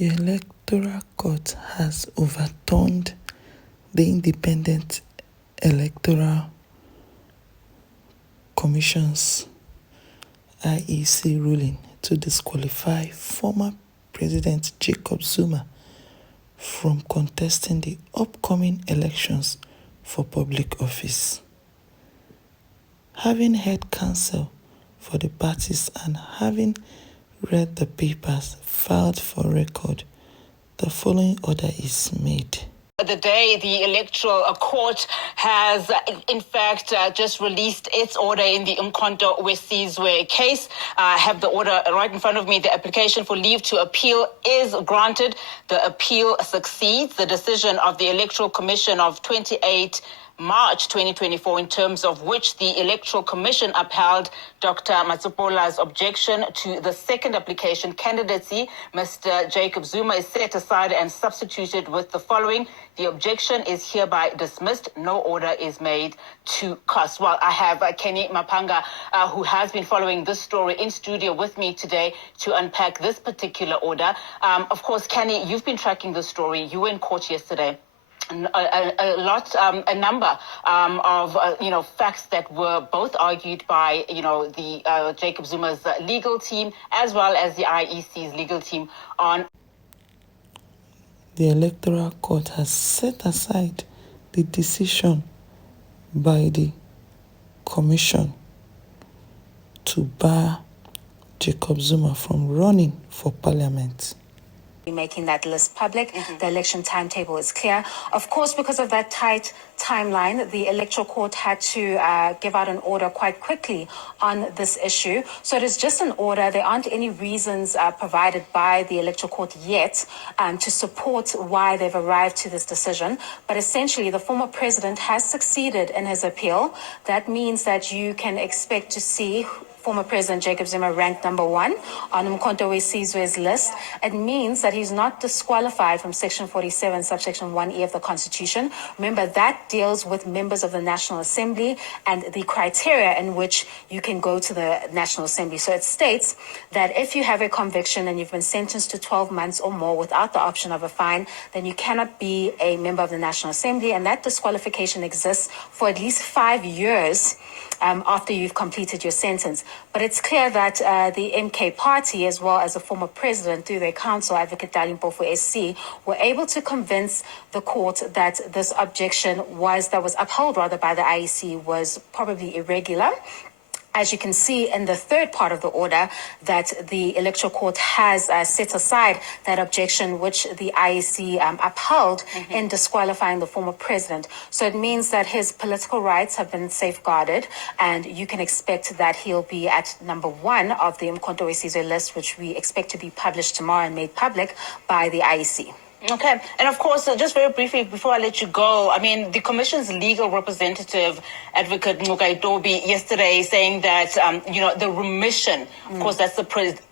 The Electoral Court has overturned the Independent Electoral Commission's IEC ruling to disqualify former President Jacobzuma from contesting the upcoming elections for public office. Having held counsel for the parties and having read the papers filed for record, the following order is made. The day the Electoral Court has, in fact, just released its order in the Umkhonto weSizwe case. I have the order right in front of me. The application for leave to appeal is granted. The appeal succeeds. The decision of the Electoral Commission of 28 March 2024, in terms of which the Electoral Commission upheld Dr. Matsipola's objection to the second application candidacy. Mr. Jacobzuma is set aside and substituted with the following: the objection is hereby dismissed. No order is made to cast. Well, I have Kenny Mapanga, who has been following this story, in studio with me today to unpack this particular order. Of course, Kenny, you've been tracking this story. You were in court yesterday. A number of facts that were both argued by the Jacobzuma's legal team as well as the IEC's legal team on. The Electoral Court has set aside the decision by the Commission to bar Jacobzuma from running for Parliament. Making that list public. The election timetable is clear. Of course, because of that tight timeline, the Electoral Court had to give out an order quite quickly on this issue. So it is just an order. There aren't any reasons provided by the Electoral Court yet to support why they've arrived to this decision. But essentially, the former president has succeeded in his appeal. That means that you can expect to see former President Jacobzuma ranked number 1 on Umkhonto weSizwe's list. It means that he's not disqualified from Section 47, subsection 1E of the Constitution. Remember, that deals with members of the National Assembly and the criteria in which you can go to the National Assembly. So it states that if you have a conviction and you've been sentenced to 12 months or more without the option of a fine, then you cannot be a member of the National Assembly, and that disqualification exists for at least 5 years after you've completed your sentence. But it's clear that the MK party, as well as the former president, through their counsel, Advocate Dalimpofu SC, were able to convince the court that this objection that was upheld by the IEC was probably irregular. As you can see in the third part of the order, that the Electoral Court has set aside that objection which the IEC upheld in disqualifying the former president. So it means that his political rights have been safeguarded, and you can expect that he'll be at number 1 of the Umkhonto weSizwe list, which we expect to be published tomorrow and made public by the IEC. Okay. And of course, just very briefly, before I let you go, I mean, the Commission's legal representative, Advocate Mugaitobi, yesterday saying that, the remission, of course, that's the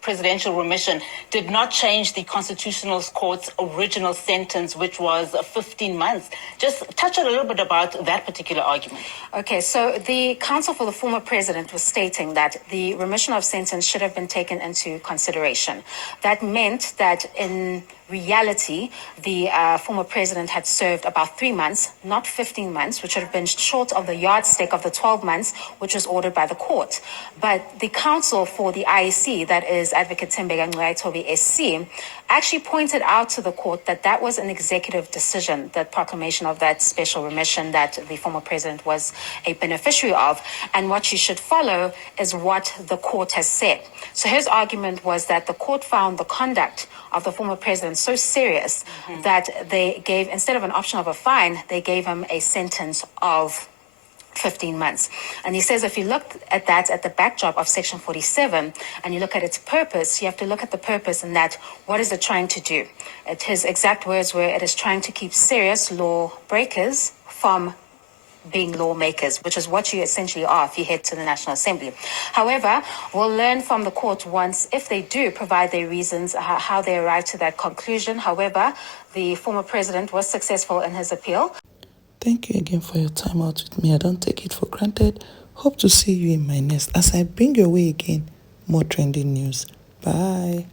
presidential remission, did not change the Constitutional Court's original sentence, which was 15 months. Just touch a little bit about that particular argument. Okay, so the counsel for the former president was stating that the remission of sentence should have been taken into consideration. That meant that in reality, the former president had served about 3 months, not 15 months, which would have been short of the yardstick of the 12 months, which was ordered by the court. But the counsel for the IEC, that is Advocate Tembeka Ngcukaitobi SC, actually pointed out to the court that that was an executive decision, that proclamation of that special remission that the former president was a beneficiary of. And what you should follow is what the court has said. So his argument was that the court found the conduct of the former president so serious that they gave, instead of an option of a fine, they gave him a sentence of 15 months. And he says if you look at that at the backdrop of Section 47 and you look at its purpose, you have to look at the purpose in that, what is it trying to do? His exact words were, it is trying to keep serious law breakers from being lawmakers, which is what you essentially are if you head to the National Assembly. However, we'll learn from the court once, if they do provide their reasons, how they arrive to that conclusion. However, the former president was successful in his appeal. Thank you again for your time out with me. I don't take it for granted. Hope to see you in my next as I bring your way again more trending news. Bye.